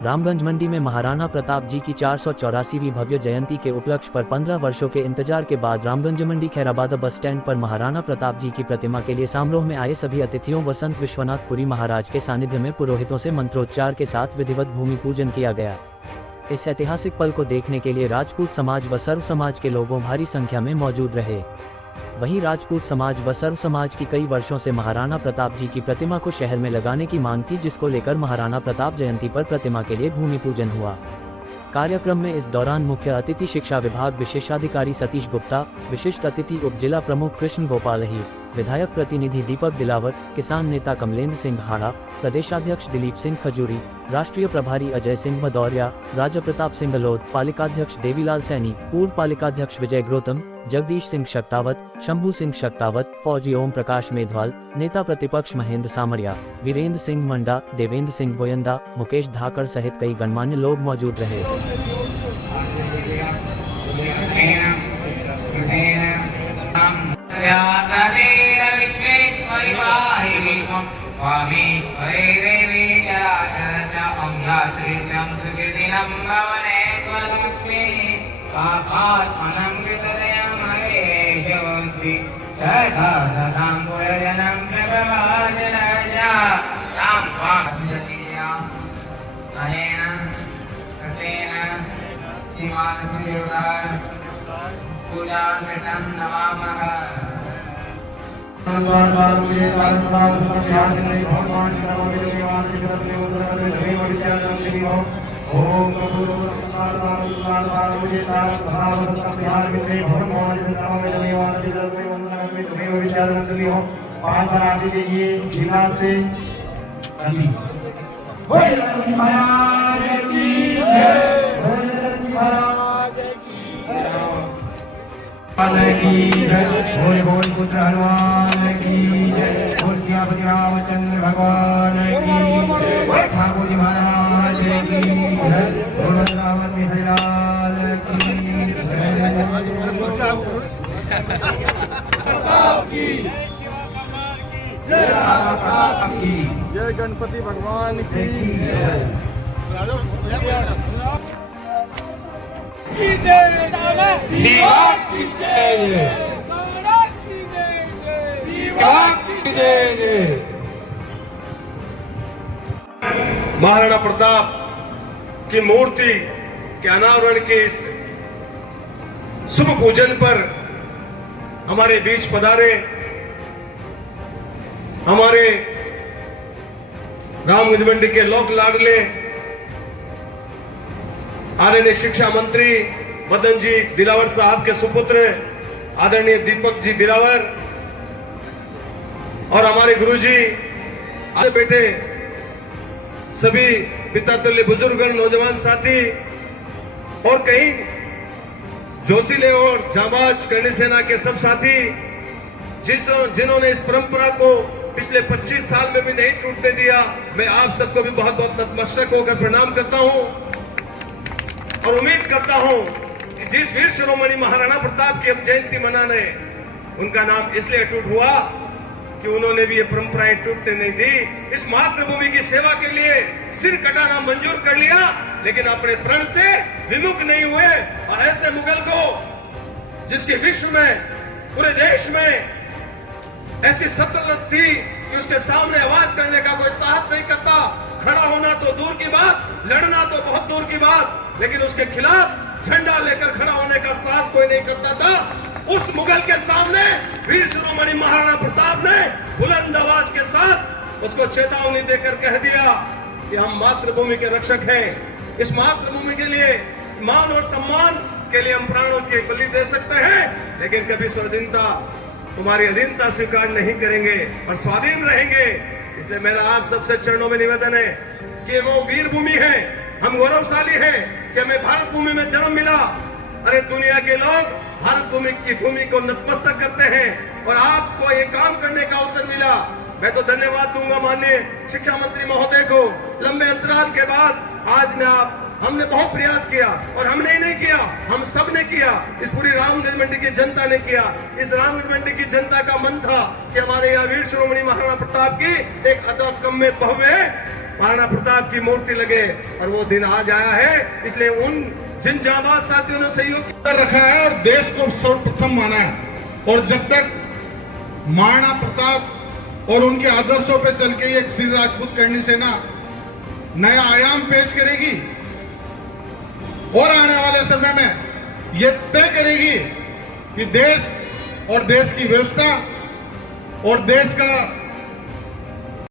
रामगंज मंडी में महाराणा प्रताप जी की 484वीं भव्य जयंती के उपलक्ष्य पर 15 वर्षों के इंतजार के बाद रामगंज मंडी खैराबाद बस स्टैंड पर महाराणा प्रताप जी की प्रतिमा के लिए समारोह में आए सभी अतिथियों व संत विश्वनाथ पुरी महाराज के सानिध्य में पुरोहितों से मंत्रोच्चार के साथ विधिवत भूमि पूजन किया गया। इस ऐतिहासिक पल को देखने के लिए राजपूत समाज व सर्व समाज के लोगों भारी संख्या में मौजूद रहे। वहीं राजपूत समाज व सर्व समाज की कई वर्षों से महाराणा प्रताप जी की प्रतिमा को शहर में लगाने की मांग थी, जिसको लेकर महाराणा प्रताप जयंती पर प्रतिमा के लिए भूमि पूजन हुआ। कार्यक्रम में इस दौरान मुख्य अतिथि शिक्षा विभाग विशेषाधिकारी सतीश गुप्ता, विशिष्ट अतिथि उप जिला प्रमुख कृष्ण गोपाल ही, विधायक प्रतिनिधि दीपक दिलावर, किसान नेता कमलेंद्र सिंह हाड़ा, प्रदेशाध्यक्ष दिलीप सिंह खजूरी, राष्ट्रीय प्रभारी अजय सिंह भदौरिया, राजा प्रताप सिंह गलोद, पालिकाध्यक्ष देवीलाल सैनी, पूर्व पालिकाध्यक्ष विजय ग्रोतम, जगदीश सिंह शक्तावत, शंभू सिंह शक्तावत, फौजी ओम प्रकाश मेघवाल, नेता प्रतिपक्ष महेंद्र सामरिया, वीरेंद्र सिंह मंडा, देवेंद्र सिंह गोयंदा, मुकेश धाकड़ सहित कई गणमान्य लोग मौजूद रहे। पुत्र हनुमान की जय, सियापति रामचंद्र भगवान की जय, ठाकुर जी महाराज की जय, रावत हरिलाल की जय, गणपति भगवान की महाराणा प्रताप की मूर्ति के अनावरण के इस शुभ पूजन पर हमारे बीच पधारे हमारे रामगंज मंडी के लोक लाडले आदरणीय शिक्षा मंत्री मदन जी दिलावर साहब के सुपुत्र आदरणीय दीपक जी दिलावर और हमारे गुरुजी आदरणीय बेटे सभी पिता तुल्य बुजुर्ग नौजवान साथी और कई जोशीले और जांबाज करणी सेना के सब साथी जिन्होंने इस परंपरा को पिछले 25 साल में भी नहीं टूटने दिया, मैं आप सबको भी बहुत बहुत नतमस्तक होकर प्रणाम करता हूं और उम्मीद करता हूं कि जिस वीर शिरोमणि महाराणा प्रताप की अब जयंती मनाने उनका नाम इसलिए अटूट हुआ कि उन्होंने भी ये परंपराएं टूटने नहीं दी। इस मातृभूमि की सेवा के लिए सिर कटाना मंजूर कर लिया, लेकिन अपने प्रण से विमुख नहीं हुए। और ऐसे मुगल को जिसके विश्व में पूरे देश में ऐसी सल्तनत थी कि उसके सामने आवाज करने का कोई साहस नहीं करता, खड़ा होना तो दूर की बात, लड़ना तो बहुत दूर की बात, लेकिन उसके खिलाफ झंडा लेकर खड़ा होने का साहस कोई नहीं करता था। उस मुगल के सामने वीर शिरोमणि महाराणा प्रताप ने बुलंद आवाज के साथ उसको चेतावनी देकर कह दिया कि हम मातृभूमि के रक्षक हैं। इस मातृभूमि के लिए मान और सम्मान के लिए हम प्राणों की बलि दे सकते हैं, लेकिन कभी स्वाधीनता तुम्हारी अधीनता स्वीकार नहीं करेंगे और स्वाधीन रहेंगे। इसलिए मेरा आप सबसे चरणों में निवेदन है कि वो वीर भूमि है, हम गौरवशाली हैं कि हमें भारत भूमि में जन्म मिला। अरे दुनिया के लोग भारत भूमि को नतमस्तक करते हैं और आपको ये काम करने का अवसर मिला। मैं तो धन्यवाद दूंगा माननीय शिक्षा मंत्री महोदय को। लंबे अंतराल के बाद आज ने हमने बहुत प्रयास किया और हमने ही नहीं किया, हम सब ने किया, इस पूरी रामगंज मंडी की जनता ने किया। इस रामगंज मंडी की जनता का मन था कि हमारे यहाँ वीर शिरोमणि महाराणा प्रताप की एक अदब कम में भव्य महाराणा प्रताप की मूर्ति लगे और वो दिन आज आया है। इसलिए उन जिन जाबाज साथियों ने सहयोग कर रखा है और देश को सर्वप्रथम माना है। और जब तक महाराणा प्रताप और उनके आदर्शों पे चल के ये श्री राजपूत करणी सेना नया आयाम पेश करेगी और आने वाले समय में ये तय करेगी कि देश और देश की व्यवस्था और देश का